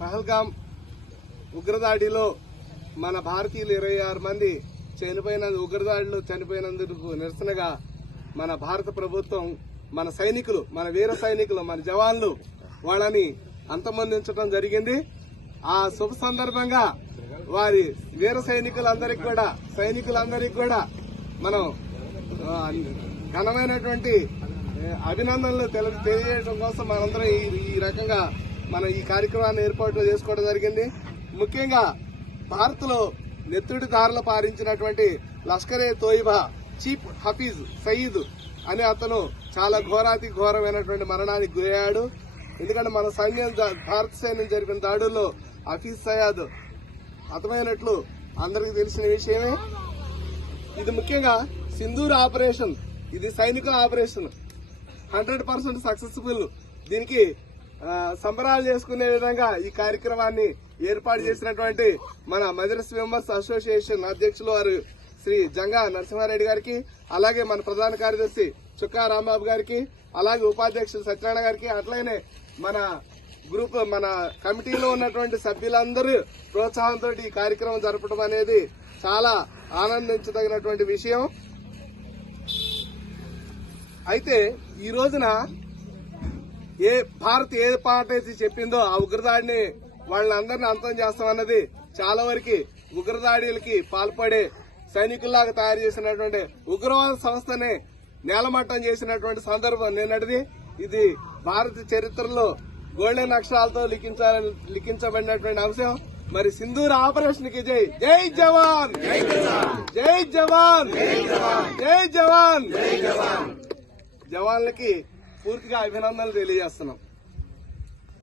పహల్గాం ఉగ్రదాడిలో మన భారతీయులు 26 మంది ఉగ్రదాడిలో చనిపోయినందుకు నిరసనగా మన భారత ప్రభుత్వం మన సైనికులు, మన వీర సైనికులు, మన జవాన్లు వాళ్ళని అంతమొందించడం జరిగింది. ఆ శుభ సందర్భంగా వారి వీర సైనికులందరికీ కూడా మనం ఘనమైనటువంటి అభినందనలు తెలియజేయడం కోసం మనందరం ఈ రకంగా మనం ఈ కార్యక్రమాన్ని ఏర్పాటు చేసుకోవడం జరిగింది. ముఖ్యంగా భారత్ లో నెత్తుడి దారులు పారించినటువంటి లష్కరే తోయిబా చీఫ్ హఫీజ్ సయీద్ అనే అతను చాలా ఘోరాతి ఘోరమైనటువంటి మరణానికి గురయ్యాడు. ఎందుకంటే మన సైన్యం, భారత సైన్యం జరిపిన దాడుల్లో హఫీజ్ సయాద్ హతమైనట్లు అందరికీ తెలిసిన విషయమే. ఇది ముఖ్యంగా సింధూర్ ఆపరేషన్, ఇది సైనికుల ఆపరేషన్ 100% సక్సెస్ఫుల్. దీనికి సంబరాలు చేసుకునే విధంగా ఈ కార్యక్రమాన్ని ఏర్పాటు చేసినటువంటి మన మజ్లిస్ మెంబర్స్ అసోసియేషన్ అధ్యక్షులు వారు శ్రీ జంగా నరసింహారెడ్డి గారికి, అలాగే మన ప్రధాన కార్యదర్శి చుక్కా రాంబాబు గారికి, అలాగే ఉపాధ్యక్షులు సత్యనారాయణ గారికి, అట్లనే మన కమిటీలో ఉన్నటువంటి సభ్యులందరూ ప్రోత్సాహంతో ఈ కార్యక్రమం జరపడం అనేది చాలా ఆనందించదగినటువంటి విషయం. అయితే ఈ రోజున భారత్ ఏ పాట అయితే చెప్పిందో ఆ ఉగ్రదాడిని వాళ్ళందరినీ అంతం చేస్తామన్నది చాలా వరకు ఉగ్రదాడులకి పాల్పడే సైనికుల్లాగా తయారు చేసినటువంటి ఉగ్రవాద సంస్థని నేలమట్టం చేసినటువంటి సందర్భం నిన్నటిది. ఇది భారత చరిత్రలో గోల్డెన్ అక్షరాలతో లిఖించబడినటువంటి అంశం. మరి సింధూర్ ఆపరేషన్ కి జై జై జవాన్, జై జవాన్, జై జవాన్. జవాన్లకి పూర్తిగా అభినందనలు తెలియజేస్తున్నాం.